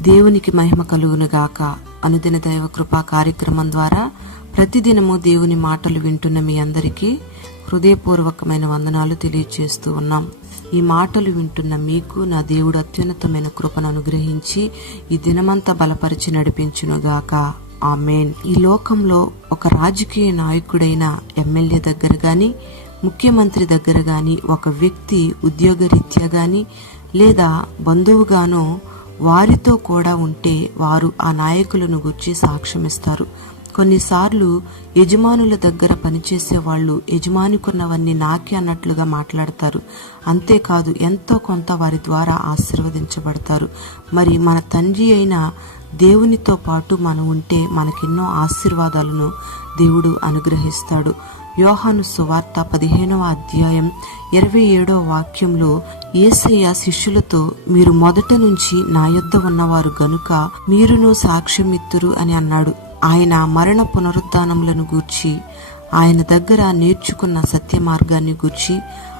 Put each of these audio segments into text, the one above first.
దేవునికి మహిమ కలుగునుగాక అనుదిన దైవ కృపా కార్యక్రమం ద్వారా ప్రతిదినము దేవుని మాటలు వింటున్న మీ అందరికీ హృదయపూర్వకమైన వందనాలు తెలియజేస్తూ ఉన్నాం. ఈ మాటలు వింటున్న మీకు నా దేవుడు అత్యున్నతమైన కృపను అనుగ్రహించి ఈ దినమంతా బలపరిచి నడిపించునుగాక ఆమెన్. ఈ లోకంలో ఒక రాజకీయ నాయకుడైన ఎమ్మెల్యే దగ్గర కానీ ముఖ్యమంత్రి దగ్గర కానీ ఒక వ్యక్తి ఉద్యోగరీత్యా కానీ లేదా బంధువుగానో వారితో కూడా ఉంటే వారు ఆ నాయకులను గుర్చి సాక్ష్యమిస్తారు. కొన్నిసార్లు యజమానుల దగ్గర పనిచేసే వాళ్ళు యజమానికున్నవన్నీ నాకే అన్నట్లుగా మాట్లాడతారు. అంతేకాదు ఎంతో కొంత వారి ద్వారా ఆశీర్వదించబడతారు. మరి మన తండ్రి అయిన దేవునితో పాటు మనం ఉంటే మనకెన్నో ఆశీర్వాదాలను దేవుడు అనుగ్రహిస్తాడు. యోహాను సువార్త పదిహేనవ అధ్యాయం ఇరవై ఏడవ వాక్యంలో ఏసయ్య శిష్యులతో మీరు మొదట నుంచి నా యొద్ద ఉన్నవారు గనుక మీరును సాక్ష్యమిత్తురు అని అన్నాడు. ఆయన మరణ పునరుద్ధానములను గూర్చి ఆయన దగ్గర నేర్చుకున్న సత్య మార్గాన్ని గూర్చి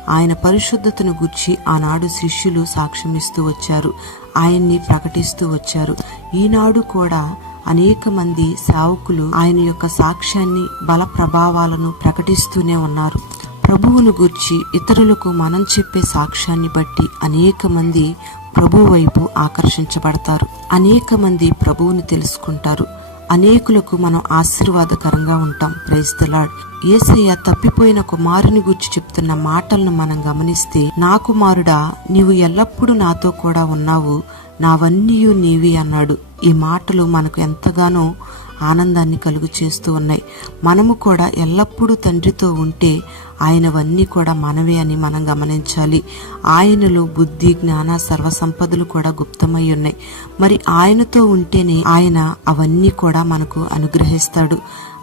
ఆయన పరిశుద్ధతను గూర్చి ఆనాడు శిష్యులు సాక్ష్యమిస్తూ వచ్చారు. ఆయన్ని ప్రకటిస్తూ వచ్చారు. ఈనాడు కూడా అనేక మంది సేవకులు ఆయన యొక్క సాక్ష్యాన్ని బల ప్రభావాలను ప్రకటిస్తూనే ఉన్నారు. ప్రభువును గూర్చి ఇతరులకు మనం చెప్పే సాక్ష్యాన్ని బట్టి అనేక మంది ప్రభు వైపు ఆకర్షించబడతారు. అనేక మంది ప్రభువుని తెలుసుకుంటారు. అనేకులకు మనం ఆశీర్వాదకరంగా ఉంటాం. ప్రైజ్ ద ఏసయ్య తప్పిపోయిన కుమారుని గురించి చెప్తున్న మాటలను మనం గమనిస్తే నా కుమారుడా నీవు ఎల్లప్పుడూ నాతో కూడా ఉన్నావు. నావన్నీయు నీవి అన్నాడు. ఈ మాటలు మనకు ఎంతగానో ఆనందాన్ని కలుగు చేస్తూ ఉన్నాయి. మనము కూడా ఎల్లప్పుడూ తండ్రితో ఉంటే ఆయనవన్నీ కూడా మనవే అని మనం గమనించాలి. ఆయనలో బుద్ధి జ్ఞాన సర్వసంపదలు కూడా గుప్తమై ఉన్నాయి. మరి ఆయనతో ఉంటేనే ఆయన అవన్నీ కూడా మనకు అనుగ్రహిస్తాడు.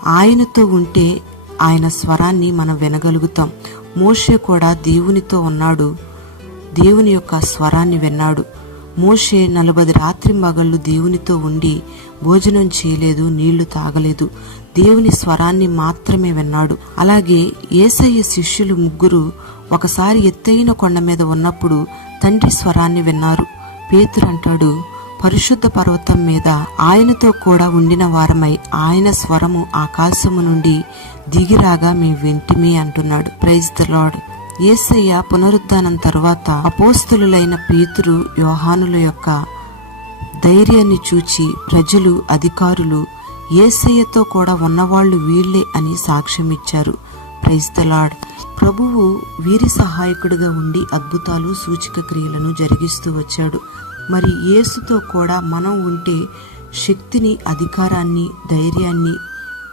ఆయనతో ఉంటే ఆయన స్వరాన్ని మనం వినగలుగుతాం. మోషే కూడా దేవునితో ఉన్నాడు. దేవుని యొక్క స్వరాన్ని విన్నాడు. మోషే నలభై రాత్రి మగళ్ళు దేవునితో ఉండి భోజనం చేయలేదు నీళ్ళు తాగలేదు. దేవుని స్వరాన్ని మాత్రమే విన్నాడు. అలాగే ఏసయ్య శిష్యులు ముగ్గురు ఒకసారి ఎత్తైన కొండ మీద ఉన్నప్పుడు తండ్రి స్వరాన్ని విన్నారు. పేతురు అంటాడు పరిశుద్ధ పర్వతం మీద ఆయనతో కూడా ఉండిన వారమై ఆయన స్వరము ఆకాశము నుండి దిగిరాగా మీ వింటిమి అంటున్నాడు. ప్రైజ్ ద లాడ్ ఏసయ్య పునరుద్ధానం తర్వాత అపోస్తులైన పేతురు యోహానుల యొక్క ధైర్యాన్ని చూచి ప్రజలు అధికారులు ఏసయ్యతో కూడా ఉన్నవాళ్ళు వీళ్ళే అని సాక్ష్యమిచ్చారు. ఇచ్చారు క్రైస్తలాడ్ ప్రభువు వీరి సహాయకుడిగా ఉండి అద్భుతాలు సూచిక క్రియలను జరిగిస్తూ వచ్చాడు. మరి యేసుతో కూడా మనం ఉంటే శక్తిని అధికారాన్ని ధైర్యాన్ని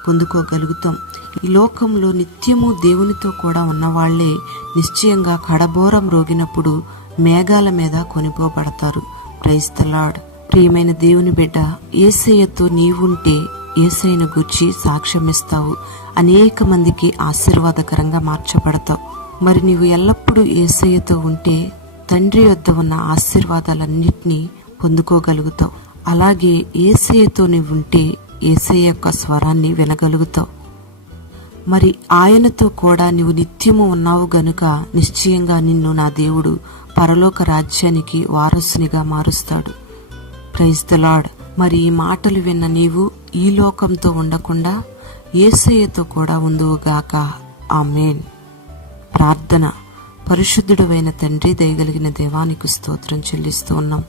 పొందుకోగలుగుతాం. ఈ లోకంలో నిత్యము దేవునితో కూడా ఉన్నవాళ్ళే నిశ్చయంగా కడబోరం రోగినప్పుడు మేఘాల మీద కొనిపోబడతారు. క్రైస్తలాడ్ ప్రియమైన దేవుని బిడ్డ ఏసయ్యతో నీవుంటే ఏసైన గుర్చి సాక్ష్యమిస్తావు. అనేక మందికి ఆశీర్వాదకరంగా మార్చబడతావు. మరి నీవు ఎల్లప్పుడూ ఏసయ్యతో ఉంటే తండ్రి వద్ద ఉన్న ఆశీర్వాదాలన్నింటినీ పొందుకోగలుగుతావు. అలాగే ఏసయ్యతో నీవుంటే ఏసయ్య యొక్క స్వరాన్ని వినగలుగుతావు. మరి ఆయనతో కూడా నీవు నిత్యము ఉన్నావు గనుక నిశ్చయంగా నిన్ను నా దేవుడు పరలోక రాజ్యానికి వారసునిగా మారుస్తాడు. ప్రైజ్ ద లార్డ్ మరి ఈ మాటలు విన్న నీవు ఈ లోకంతో ఉండకుండా ఏసయ్యతో కూడా ఉందువుగాక ఆమెన్ ప్రార్థన. పరిశుద్ధుడైన తండ్రి దయగలిగిన దేవానికి స్తోత్రం చెల్లిస్తూ ఉన్నాం.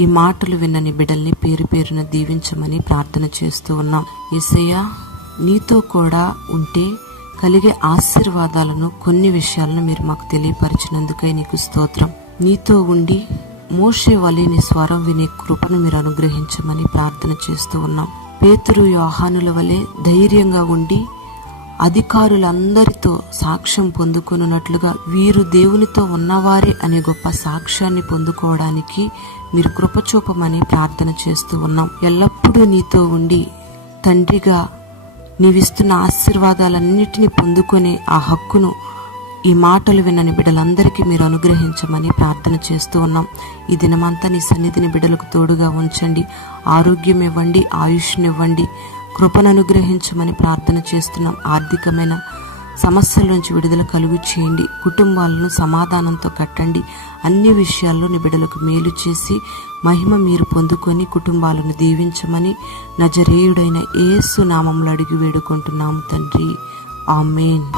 ఈ మాటలు విన్న నీ పేరు పేరున దీవించమని ప్రార్థన చేస్తూ ఉన్నాం. ఏసయ్య నీతో కూడా ఉంటే కలిగే ఆశీర్వాదాలను కొన్ని విషయాలను మీరు మాకు తెలియపరిచినందుకై నీకు స్తోత్రం. నీతో ఉండి మోషే వలె నీ స్వరం వినే కృపను మీరు అనుగ్రహించమని ప్రార్థన చేస్తూ ఉన్నాం. పేతురు యోహానుల వలె ధైర్యంగా ఉండి అధికారులందరితో సాక్ష్యం పొందుకున్నట్లుగా వీరు దేవునితో ఉన్నవారే అనే గొప్ప సాక్ష్యాన్ని పొందుకోవడానికి మీరు కృపచూపమని ప్రార్థన చేస్తూ ఉన్నాం. ఎల్లప్పుడూ నీతో ఉండి తండ్రిగా నీవిస్తున్న ఆశీర్వాదాలన్నిటినీ పొందుకునే ఆ హక్కును ఈ మాటలు వినని బిడ్డలందరికీ మీరు అనుగ్రహించమని ప్రార్థన చేస్తూ ఉన్నాం. ఈ దినమంతా నీ సన్నిధిని బిడ్డలకు తోడుగా ఉంచండి. ఆరోగ్యం ఇవ్వండి ఆయుష్నివ్వండి కృపను అనుగ్రహించమని ప్రార్థన చేస్తున్నాం. ఆర్థికమైన సమస్యల నుంచి విడుదల కలుగు చేయండి కుటుంబాలను సమాధానంతో కట్టండి. అన్ని విషయాల్లో నీ బిడ్డలకు మేలు చేసి మహిమ మీరు పొందుకొని కుటుంబాలను దీవించమని నజరేయుడైన ఏసు నామంలో అడిగి వేడుకుంటున్నాం తండ్రి. ఆమెన్.